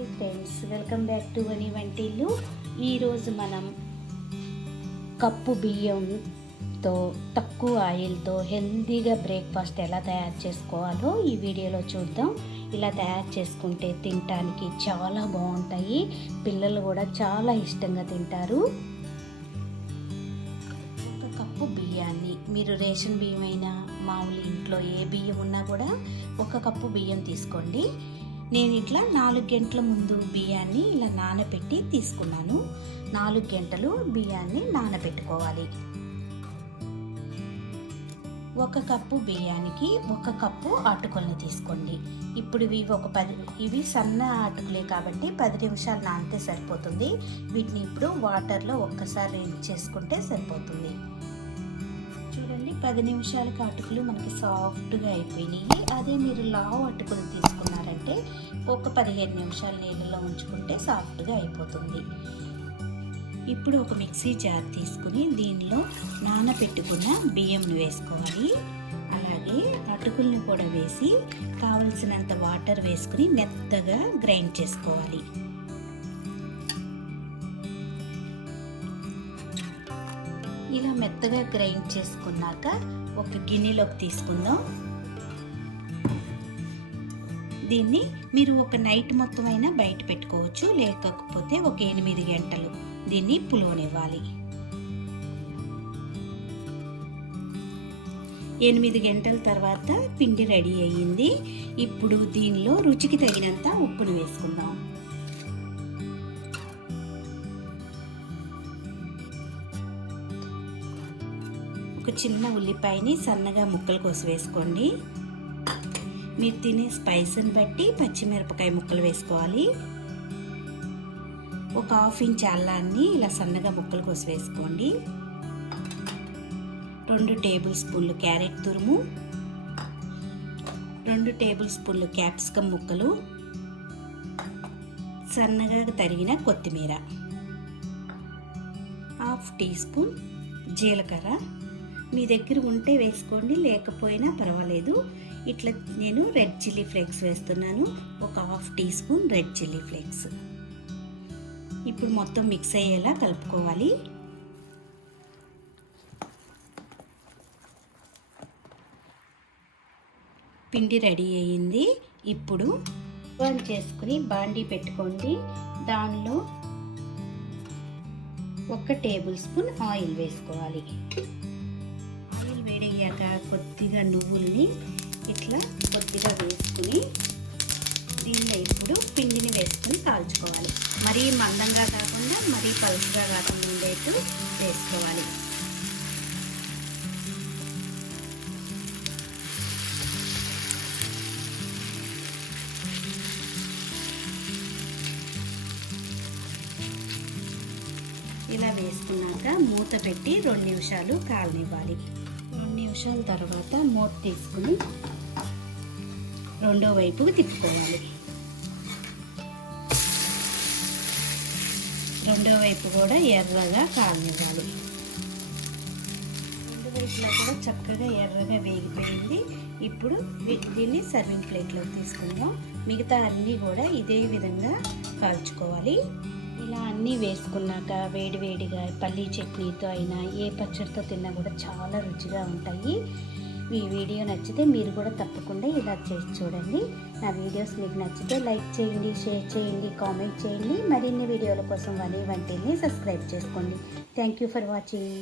Hi friends, welcome back to Vani Vantillu. ఈరోజు మనం cup బియ్యంతో తక్కువ ఆయిల్తో హెల్తీగా బ్రేక్ఫాస్ట్ ఎలా తయారు చేసుకోవాలో ఈ వీడియోలో చూద్దాం. ఇలా తయారు చేసుకుంటే తినటానికి చాలా బాగుంటాయి. పిల్లలు కూడా చాలా ఇష్టంగా తింటారు. ఒక కప్పు బియ్యాన్ని, మీరు రేషన్ బియ్యం అయినా మామూలు ఇంట్లో ఏ బియ్యం ఉన్నా కూడా ఒక కప్పు బియ్యం తీసుకోండి. నేను ఇట్లా 4 గంటల ముందు బియ్యాన్ని ఇలా నానబెట్టి తీసుకున్నాను. 4 గంటలు బియ్యాన్ని నానబెట్టుకోవాలి. 1 కప్పు బియ్యానికి 1 కప్పు అటుకులను తీసుకోండి. ఇప్పుడు ఇవి సన్న అటుకులే కాబట్టి 10 నిమిషాలు నానితే సరిపోతుంది. వీటిని ఇప్పుడు వాటర్లో ఒక్కసారి రింజ్ చేసుకుంటే సరిపోతుంది. చూడండి, 10 నిమిషాలకి అటుకులు మనకి సాఫ్ట్గా అయిపోయినాయి. అదే మీరు లావు అటుకులు తీసుకున్నారంటే ఒక 15 నిమిషాలు నీళ్ళలో ఉంచుకుంటే సాఫ్ట్గా అయిపోతుంది. ఇప్పుడు ఒక మిక్సీ జార్ తీసుకుని దీనిలో నానబెట్టుకున్న బియ్యంను వేసుకోవాలి. అలాగే అటుకుల్ని కూడా వేసి కావలసినంత వాటర్ వేసుకుని మెత్తగా గ్రైండ్ చేసుకోవాలి. ఇలా మెత్తగా గ్రైండ్ చేసుకున్నాక ఒక గిన్నెలోకి తీసుకుందాం. దీన్ని మీరు ఒక నైట్ మొత్తం అయినా బయట పెట్టుకోవచ్చు, లేకపోతే ఒక 8 గంటలు దీన్ని పులువనివ్వాలి. 8 గంటల తర్వాత పిండి రెడీ అయ్యింది. ఇప్పుడు దీనిలో రుచికి తగినంత ఉప్పును వేసుకుందాం. ఒక చిన్న ఉల్లిపాయని సన్నగా ముక్కలు కోసి వేసుకోండి. మీరు తినే స్పైస్ని బట్టి పచ్చిమిరపకాయ ముక్కలు వేసుకోవాలి. ఒక 1/2 ఇంచ్ అల్లాన్ని ఇలా సన్నగా ముక్కలు కోసి వేసుకోండి. 2 టేబుల్ స్పూన్లు క్యారెట్ తురుము, 2 టేబుల్ స్పూన్లు క్యాప్సికమ్ ముక్కలు, సన్నగా తరిగిన కొత్తిమీర, 1/2 టీ స్పూన్ జీలకర్ర. మీ దగ్గర ఉంటే వేసుకోండి, లేకపోయినా పర్వాలేదు. ఇట్లా నేను రెడ్ చిల్లీ ఫ్లేక్స్ వేస్తున్నాను, ఒక 1/2 teaspoon red chilli flakes. ఇప్పుడు మొత్తం మిక్స్ అయ్యేలా కలుపుకోవాలి. పిండి రెడీ అయ్యింది. ఇప్పుడు ఆన్ చేసుకుని బాండీ పెట్టుకోండి. దానిలో 1 టేబుల్ స్పూన్ ఆయిల్ వేసుకోవాలి. ఆయిల్ వేడయ్యాక కొద్దిగా నువ్వుల్ని ఇట్లా కొద్దిగా వేసుకుని దీనిలో ఇప్పుడు పిండిని వేసుకుని కాల్చుకోవాలి. మరీ మందంగా కాకుండా మరీ పలుచగా కాకుండా ఉండేట్టు వేసుకోవాలి. ఇలా వేసుకున్నాక మూత పెట్టి 2 నిమిషాలు కాలనివ్వాలి. 2 నిమిషాల తర్వాత మూత తీసుకుని రెండో వైపుకు తిప్పుకోవాలి. రెండో వైపు కూడా ఎర్రగా కాలనివ్వాలి. 2 వైపులా కూడా చక్కగా ఎర్రగా వేగిపోయింది. ఇప్పుడు దీన్ని సర్వింగ్ ప్లేట్లోకి తీసుకుందాం. మిగతా అన్నీ కూడా ఇదే విధంగా కాల్చుకోవాలి. ఇలా అన్నీ వేసుకున్నాక వేడివేడిగా పల్లీ చట్నీతో అయినా ఏ పచ్చడితో తిన్నా కూడా చాలా రుచిగా ఉంటాయి. ఈ వీడియో నచ్చితే మీరు కూడా తప్పకుండా ఇలా చేసి చూడండి. నా వీడియోస్ మీకు నచ్చితే లైక్ చేయండి, షేర్ చేయండి, కామెంట్ చేయండి. మరిన్ని వీడియోల కోసం వని వంటిల్ని సబ్స్క్రైబ్ చేసుకోండి. Thank you for watching.